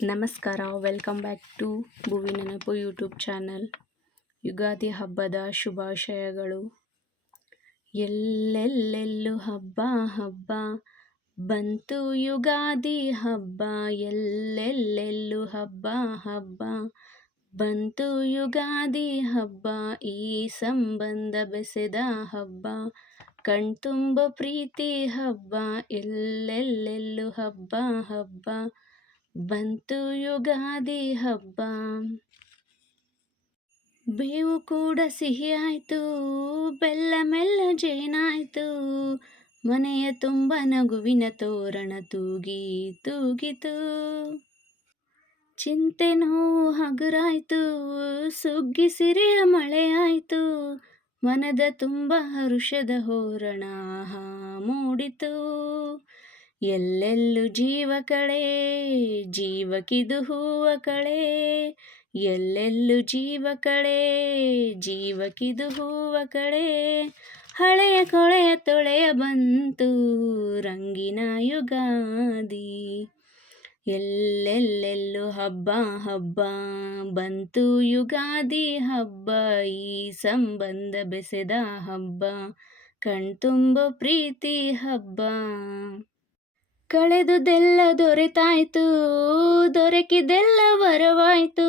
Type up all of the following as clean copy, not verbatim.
ನಮಸ್ಕಾರ, welcome back to ಭುವಿ ನೆನಪು YouTube channel. Ugadi ಹಬ್ಬದ ಶುಭಾಶಯಗಳು. ಎಲ್ಲೆಲ್ಲೆಲ್ಲೂ ಹಬ್ಬ ಹಬ್ಬ ಬಂತು ಯುಗಾದಿ ಹಬ್ಬ, ಎಲ್ಲೆಲ್ಲೆಲ್ಲೂ ಹಬ್ಬ ಹಬ್ಬ ಬಂತು ಯುಗಾದಿ ಹಬ್ಬ, ಈ ಸಂಬಂಧ ಬೆಸೆದ ಹಬ್ಬ, ಕಣ್ತುಂಬ ಪ್ರೀತಿ ಹಬ್ಬ, ಎಲ್ಲೆಲ್ಲೆಲ್ಲೂ ಹಬ್ಬ ಹಬ್ಬ ಬಂತು ಯುಗಾದಿ ಹಬ್ಬ. ಬೇವು ಕೂಡ ಸಿಹಿ ಆಯ್ತು, ಬೆಲ್ಲ ಮೆಲ್ಲ ಜೇನಾಯ್ತು, ಮನೆಯ ತುಂಬ ನಗುವಿನ ತೋರಣ ತೂಗಿ ತೂಗಿತು. ಚಿಂತೆ ನೋವು ಹಗುರಾಯ್ತು, ಸುಗ್ಗಿ ಸಿರಿಯ ಮಳೆಯಾಯ್ತು, ಮನದ ತುಂಬ ಹರುಷದ ಹೂರಣ ಮೂಡಿತು. ಎಲ್ಲೆಲ್ಲೂ ಜೀವ ಕಳೆ, ಜೀವಕಿದು ಹೂವ ಕಳೆ, ಎಲ್ಲೆಲ್ಲೂ ಜೀವ ಕಳೆ, ಜೀವಕಿದು ಹೂವ ಕಳೆ, ಹಳೆಯ ಕೊಳೆಯ ತೊಳೆಯ ಬಂತು ರಂಗಿನ ಯುಗಾದಿ. ಎಲ್ಲೆಲ್ಲೆಲ್ಲೂ ಹಬ್ಬ ಹಬ್ಬ ಬಂತು ಯುಗಾದಿ ಹಬ್ಬ, ಈ ಸಂಬಂಧ ಬೆಸೆದ ಹಬ್ಬ, ಕಣ್ತುಂಬ ಪ್ರೀತಿ ಹಬ್ಬ. ಕಳೆದುದೆಲ್ಲ ದೊರೆತಾಯ್ತು, ದೊರಕಿದೆಲ್ಲ ವರವಾಯ್ತು,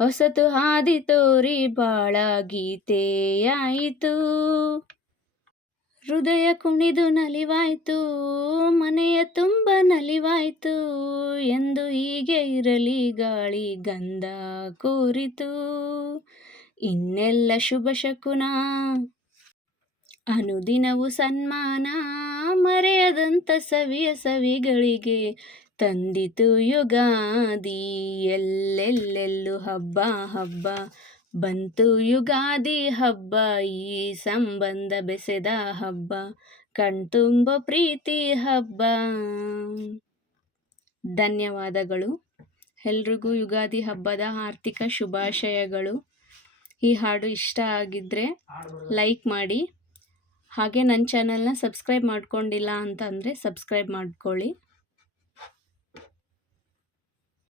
ಹೊಸತು ಹಾದಿ ತೋರಿ ಬಾಳ ಗೀತೆಯಾಯಿತು. ಹೃದಯ ಕುಣಿದು ನಲಿವಾಯ್ತು, ಮನೆಯ ತುಂಬ ನಲಿವಾಯ್ತು, ಎಂದು ಹೀಗೆ ಇರಲಿ ಗಾಳಿ ಗಂಧ ಕೋರಿತು. ಇನ್ನೆಲ್ಲ ಶುಭ ಶಕುನ, ಅನುದಿನವು ಸನ್ಮಾನ, ಮರೆಯದಂತ ಸವಿಯ ಸವಿಗಳಿಗೆ ತಂದಿತು ಯುಗಾದಿ. ಎಲ್ಲೆಲ್ಲೆಲ್ಲೂ ಹಬ್ಬ ಹಬ್ಬ ಬಂತು ಯುಗಾದಿ ಹಬ್ಬ, ಈ ಸಂಬಂಧ ಬೆಸೆದ ಹಬ್ಬ, ಕಣ್ತುಂಬ ಪ್ರೀತಿ ಹಬ್ಬ. ಧನ್ಯವಾದಗಳು. ಎಲ್ರಿಗೂ ಯುಗಾದಿ ಹಬ್ಬದ ಆರ್ಥಿಕ ಶುಭಾಶಯಗಳು. ಈ ಹಾಡು ಇಷ್ಟ ಆಗಿದ್ದರೆ ಲೈಕ್ ಮಾಡಿ, ಹಾಗೆ ನನ್ನ ಚಾನಲ್ನ ಸಬ್ಸ್ಕ್ರೈಬ್ ಮಾಡ್ಕೊಂಡಿಲ್ಲ ಅಂತಂದರೆ ಸಬ್ಸ್ಕ್ರೈಬ್ ಮಾಡ್ಕೊಳ್ಳಿ.